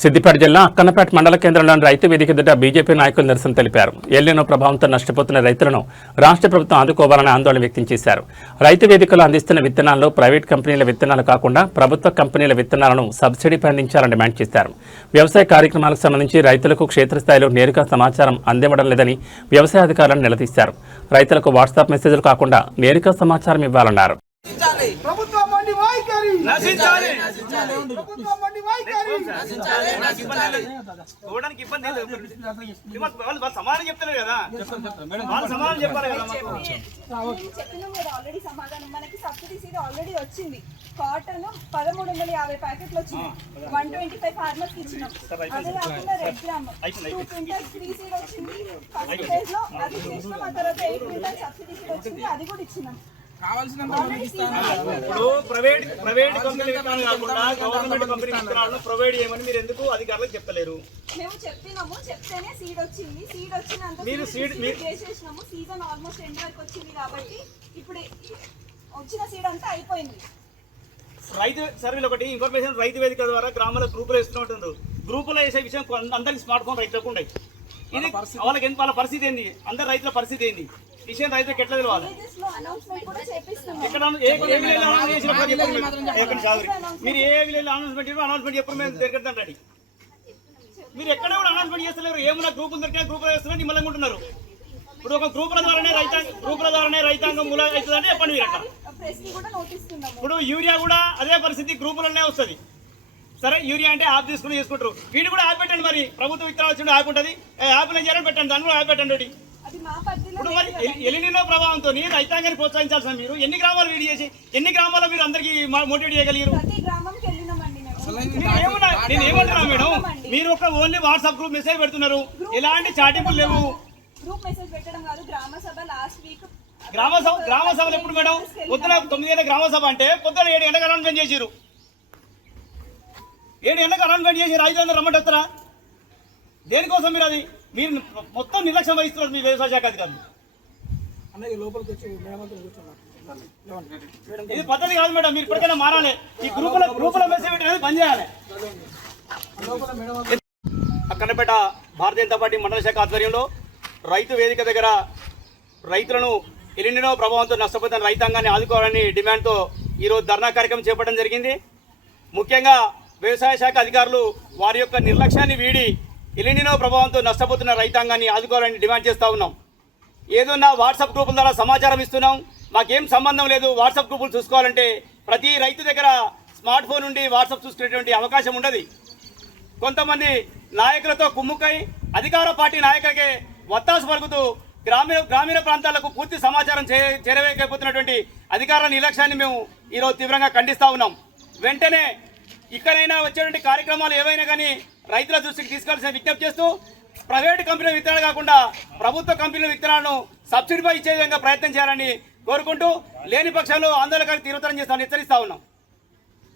సిద్దిపేట జిల్లా అక్కన్నపేట మండల కేంద్రంలోని రైతు వేదిక ఎదుట బీజేపీ నాయకులు నిరసన తెలిపారు. ఎల్నినో ప్రభావంతో నష్టపోతున్న రైతులను రాష్ట్ర ప్రభుత్వం ఆదుకోవాలని ఆందోళన వ్యక్తం చేశారు. రైతు వేదికలు అందిస్తున్న విత్తనాల్లో ప్రైవేట్ కంపెనీల విత్తనాలు కాకుండా ప్రభుత్వ కంపెనీల విత్తనాలను సబ్సిడీపై అందించాలని డిమాండ్ చేశారు. వ్యవసాయ కార్యక్రమాలకు సంబంధించి రైతులకు క్షేత్రస్థాయిలో నేరుగా సమాచారం అందివ్వడం లేదని వ్యవసాయ అధికారులను నిలదీశారు. రైతులకు వాట్సాప్ మెసేజ్లు కాకుండా నేరుగా సమాచారం ఇవ్వాలన్నారు. కాటన్ 1350 ప్యాకెట్లు వచ్చింది. 125 ఫార్మర్స్ కి ఇచ్చినాం. అదే కాకుండా red gram 2 quintals free seed వచ్చింది. ఫస్ట్ ఫేజ్ లో అది చేసినాం. ఆ తర్వాత 8 క్వింటల్స్ సబ్సిడీ సీడ్ వచ్చింది. అది కూడా ఇచ్చినాం. ఇప్పుడు ప్రైవేట్ కంపెనీ విత్తనాలు కాకుండా గవర్నమెంట్ కంపెనీ విత్తనాలను ప్రొవైడ్ చేయమని మీరు ఎందుకు అధికారులకు చెప్పలేరు? మేము చెప్పినాము, చెప్తేనే సీడ్ వచ్చింది. సీడ్ వచ్చినంత మీరు సీడ్ చేసేసినాము. సీజన్ ఆల్మోస్ట్ ఎండ్ వరకు వచ్చింది కాబట్టి ఇప్పుడు వచ్చిన సీడ్ అంతా అయిపోయింది. రైతు సర్వేలు ఒకటి ఇన్ఫర్మేషన్ రైతు వేదిక ద్వారా గ్రామాల గ్రూపులు వేస్తున్నట్టు గ్రూపులో వేసే విషయం అందరికి స్మార్ట్ ఫోన్ రైతులకు ఉన్నాయి. ఇది వాళ్ళకి వాళ్ళ పరిస్థితి ఏంది, అందరు రైతుల పరిస్థితి ఏంది విషయం రైతులకు ఎట్లా తెలియాలి? మీరు ఏ విలేజ్ అనౌన్స్మెంట్ ఎప్పుడు మేము దొరికిద్దాం రెడీ. మీరు ఎక్కడ కూడా అనౌన్స్మెంట్ చేస్తలేరు. ఏమన్నా గ్రూపులు దొరికినా గ్రూపులు వేస్తున్నా నిమ్మలంగా ఉంటున్నారు. ఇప్పుడు ఒక గ్రూపుల ద్వారానే రైతాంగం మూల అవుతుందంటే చెప్పండి మీరు అక్కడ. ఇప్పుడు యూరియా కూడా అదే పరిస్థితి గ్రూపులనే వస్తుంది. సరే యూరియా అంటే యాప్ తీసుకుని చేసుకుంటారు. వీడు కూడా యాప్ పెట్టండి. మరి ప్రభుత్వ విత్తనాలు వచ్చిన యాప్ ఉంటుంది. యాప్ చేయాలని పెట్టండి, దాన్ని కూడా యాప్ పెట్టండి. ఇప్పుడు మరి ఎలినినో ప్రభావంతో రైతాంగాన్ని ప్రోత్సహించాల్సిన మీరు ఎన్ని గ్రామాలు వీడి చేసి ఎన్ని గ్రామాల్లో మీరు అందరికీ మోటివేట్ చేయగలిగారు? నేను ఏమంటున్నా మేడం, మీరు ఒక ఓన్లీ వాట్సాప్ గ్రూప్ మెసేజ్ పెడుతున్నారు. ఎలాంటి చాటింపులు లేవు. గ్రామ సభలు ఎప్పుడు మేడం? పొద్దున 9 గంటల గ్రామ సభ అంటే పొద్దున 7 గంటలకు అనౌన్స్మెంట్ చేసారు. 7 గంటలకు అనౌన్స్మెంట్ చేసి రైతులందరూ రమ్మంటే వస్తారా? దేనికోసం మీరు అది మీరు మొత్తం నిర్లక్ష్యం వహిస్తున్నారు మీ వ్యవసాయ శాఖ అధికారులు. ఇది పద్ధతి కాదు మేడం. మీరు ఇప్పటికైనా మారాలి. ఈ గ్రూపుల మెసేజ్ పెట్టినది బంద్ చేయాలి. అక్కన్నపేట భారతీయ జనతా పార్టీ మండల శాఖ ఆధ్వర్యంలో రైతు వేదిక దగ్గర రైతులను ఎలినినో ప్రభావంతో నష్టపోతున్న రైతాంగాన్ని ఆదుకోవాలని డిమాండ్తో ఈరోజు ధర్నా కార్యక్రమం చేపట్టడం జరిగింది. ముఖ్యంగా వ్యవసాయ శాఖ అధికారులు వారి యొక్క నిర్లక్ష్యాన్ని వీడి ఎలినినో ప్రభావంతో నష్టపోతున్న రైతాంగాన్ని ఆదుకోవాలని డిమాండ్ చేస్తూ ఉన్నాం. ఏదన్నా వాట్సాప్ గ్రూపుల ద్వారా సమాచారం ఇస్తున్నాం, మాకేం సంబంధం లేదు. వాట్సాప్ గ్రూపులు చూసుకోవాలంటే ప్రతి రైతు దగ్గర స్మార్ట్ ఫోన్ నుండి వాట్సాప్ చూసుకునేటువంటి అవకాశం ఉండదు. కొంతమంది నాయకులతో కుమ్ముకై అధికార పార్టీ నాయకులకే వత్తాసు పలుకుతూ గ్రామీణ ప్రాంతాలకు పూర్తి సమాచారం చేరవేయకపోతున్నటువంటి అధికార నిర్లక్ష్యాన్ని మేము ఈరోజు తీవ్రంగా ఖండిస్తూ ఉన్నాం. వెంటనే ఇక్కడైనా వచ్చేటువంటి కార్యక్రమాలు ఏవైనా కానీ రైతుల దృష్టికి తీసుకెళ్లాల్సిన విజ్ఞప్తి చేస్తూ ప్రైవేటు కంపెనీల విత్తనాలు కాకుండా ప్రభుత్వ కంపెనీల విత్తనాలను సబ్సిడీపై ఇచ్చే విధంగా ప్రయత్నం చేయాలని కోరుకుంటూ లేని పక్షంలో ఆందోళనకారులు తీవ్రతరం చేస్తామని హెచ్చరిస్తా ఉన్నాం.